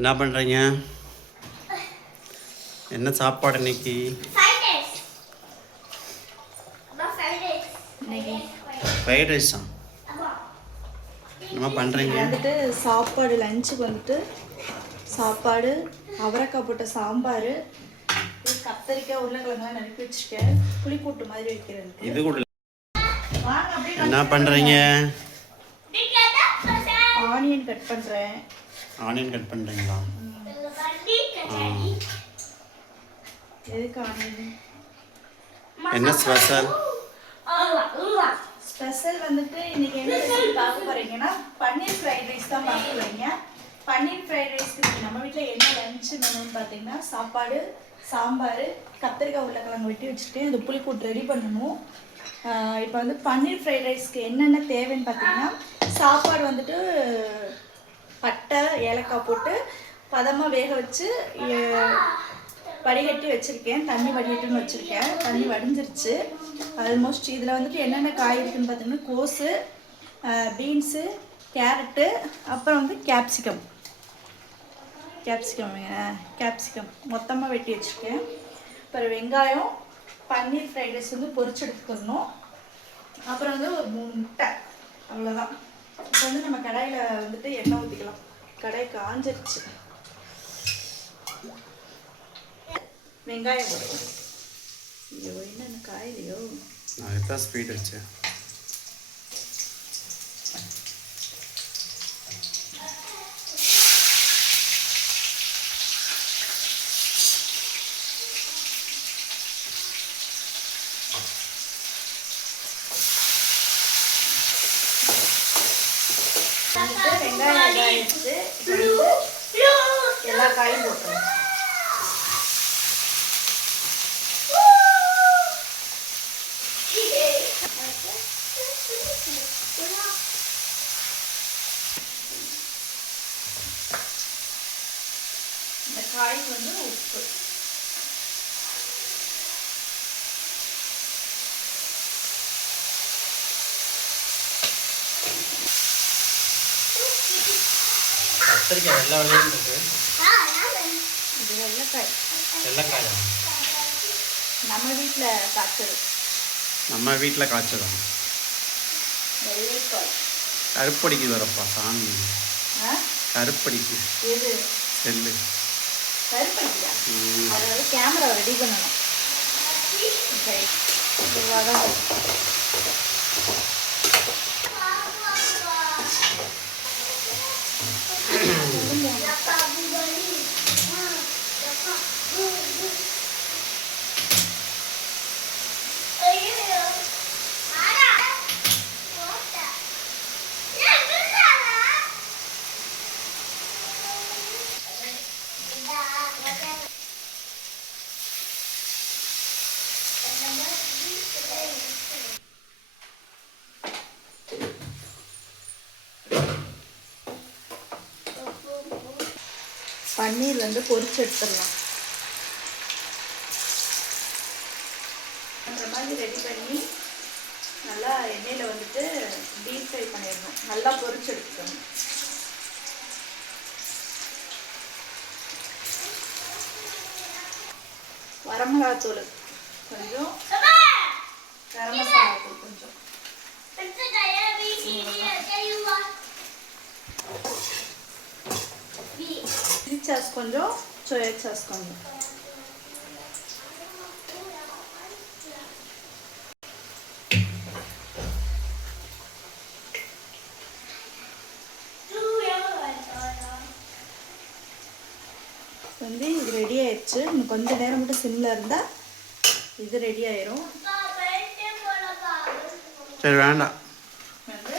என்ன பண்ணுறீங்க? என்ன சாப்பாடு இன்னைக்கு? ஃப்ரைட் ரைஸ் தான். என்ன பண்ணுறீங்க? வந்துட்டு சாப்பாடு லஞ்சுக்கு வந்துட்டு சாப்பாடு, அவரைக்காய் போட்ட சாம்பார், கத்தரிக்காய், உருளைக்கிழங்குலாம் நறுக்கி வச்சுருக்கேன். புளிக்கூட்டு மாதிரி வைக்கிறேன். இது கூட என்ன பண்ணுறீங்க? ஆனியன் கட் பண்ணுறேன். ஆனியன் கட் பண்ணுறீங்களா? எதுக்கு ஆனியன்? என்ன ஸ்பெஷல்? ஸ்பெஷல் வந்துட்டு இன்னைக்கு என்ன ரெசிபி பார்க்க போறீங்கன்னா பன்னீர் ஃப்ரைட் ரைஸ் தான் பார்க்க போறீங்க. பன்னீர் ஃப்ரைட் ரைஸ்க்கு நம்ம வீட்டில் என்ன லஞ்ச் மெனுன்னு பார்த்தீங்கன்னா சாப்பாடு, சாம்பார், கத்திரிக்காய், உருளைக்கிழங்கு வெட்டி வச்சுருக்கேன். இது புளிக்கூட்டு ரெடி பண்ணணும். இப்போ வந்து பன்னீர் ஃப்ரைட் ரைஸ்க்கு என்னென்ன தேவைன்னு பார்த்தீங்கன்னா சாப்பாடு வந்துட்டு பட்டை, ஏலக்காய் போட்டு பதமாக வேக வச்சு வடிகட்டி வச்சுருக்கேன். தண்ணி வடிகட்டுன்னு வச்சுருக்கேன். தண்ணி வடிஞ்சிருச்சு ஆல்மோஸ்ட். இதில் வந்துட்டு என்னென்ன காய் இருக்குதுன்னு பார்த்தீங்கன்னா கோஸு, பீன்ஸு, கேரட்டு, அப்புறம் வந்து கேப்சிகம் மொத்தமாக வெட்டி வச்சுருக்கேன். அப்புறம் வெங்காயம், பன்னீர் ஃப்ரைட் ரைஸ் வந்து பொரிச்சு எடுத்துக்கணும். அப்புறம் வந்து ஒரு 3 முட்டை, அவ்வளோதான். இப்போ வந்து நம்ம கடாயில் வந்துட்டு எண்ணெய் ஊற்றிக்கலாம். கடாய் காஞ்சிருச்சு. வெங்காயம் போடுவோம். ஐயோ என்னென்ன காயிலையோ அதுதான் ஸ்பீட் வச்சு. வெங்காயம் எடுத்து எல்லா காயும் போட்டுருவோம். இந்த காய்க்கு வந்து உப்பு, கத்திரிக்காய் எல்லா வேலையும் இருக்கு. இது வெள்ளைக்காய். வெள்ளைக்காயா? நம்ம வீட்டில் காய்ச்சது. நம்ம வீட்டில் காய்ச்சதான். வெள்ளைக்காய் கருப்படிக்கு வரப்பா சாமி. கருப்படிக்கு எது? செல்லு கருப்படியா? அதாவது கேமரா ரெடி பண்ணணும். இதுவாக பன்னீர் வந்து பொரிச்சு எடுத்துடலாம். அந்த மாதிரி ரெடி பண்ணி நல்லா எண்ணெயில் வந்துட்டு டீப் ஃப்ரை பண்ணிடணும். நல்லா பொரிச்சு எடுத்துக்கணும். வரமிளகாத்தூள் கொஞ்சம், கரம் மசாலா தூள் கொஞ்சம், சில்லி சாஸ் கொஞ்சம், சோயா சாஸ் கொஞ்சம். வந்து இது ரெடி ஆயிடுச்சு. இன்னும் கொஞ்சம் நேரம் மட்டும் சிம்மில் இருந்தால் இது ரெடி ஆயிரும். சரி வேண்டாம். வந்து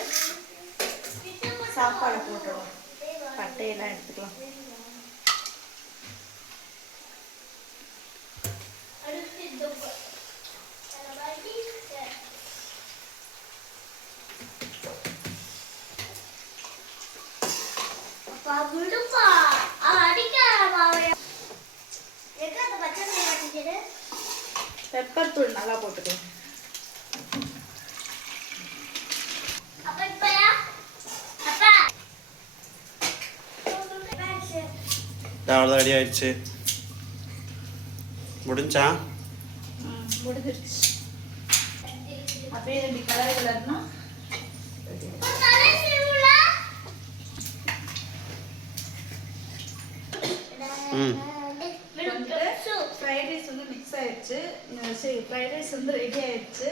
சாப்பாடு போட்டுடும். பட்டையெல்லாம் எடுத்துக்கலாம். பெப்பர் தூள் நல்லா போட்டுக்கலாம். அவ்வளோதான் ரெடி ஆயிடுச்சு. முடிஞ்சா முடிஞ்சிருச்சு. அப்படியே 2 கலர் கலர்னா ஃப்ரைட் ரைஸ் வந்து மிக்ஸ் ஆயிடுச்சு. சரி, ஃப்ரைட் ரைஸ் வந்து ரெடி ஆயிடுச்சு.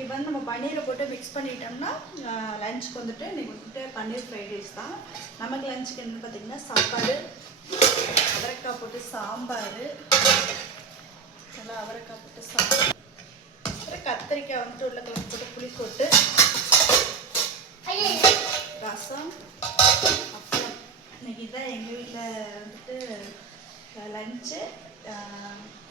இப்போ வந்து நம்ம பன்னீரை போட்டு மிக்ஸ் பண்ணிட்டோம்னா லஞ்சுக்கு வந்துட்டு இன்னைக்கு வந்துட்டு பன்னீர் ஃப்ரைட் ரைஸ் தான். நமக்கு லஞ்சுக்கு என்னென்னு பார்த்தீங்கன்னா சாப்பாடு, அவரைக்காய் போட்டு சாம்பார், நல்லா அவரைக்காய் போட்டு சாம்பார், அப்புறம் கத்திரிக்காய் வந்துட்டு உருளைக்கிழங்கு போட்டு புளி போட்டு ரசம். அப்புறம் இன்னைக்கு தான் எங்கள் வீட்டில் வந்துட்டு லஞ்சு,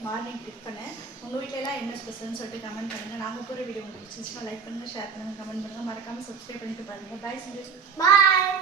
மார்னிங் டிஃபனு. உங்கள் வீட்டிலலாம் என்ன ஸ்பெஷல்னு சொல்லிட்டு கமெண்ட் பண்ணுங்கள். நாங்கள் போகிற வீடியோ உங்களுக்கு பிடிச்சிருந்துச்சுன்னா லைக் பண்ணுங்கள், ஷேர் பண்ணுங்கள், கமெண்ட் பண்ணுங்கள். மறக்காமல் சப்ஸ்கிரைப் பண்ணிட்டு பாருங்கள். பாய்.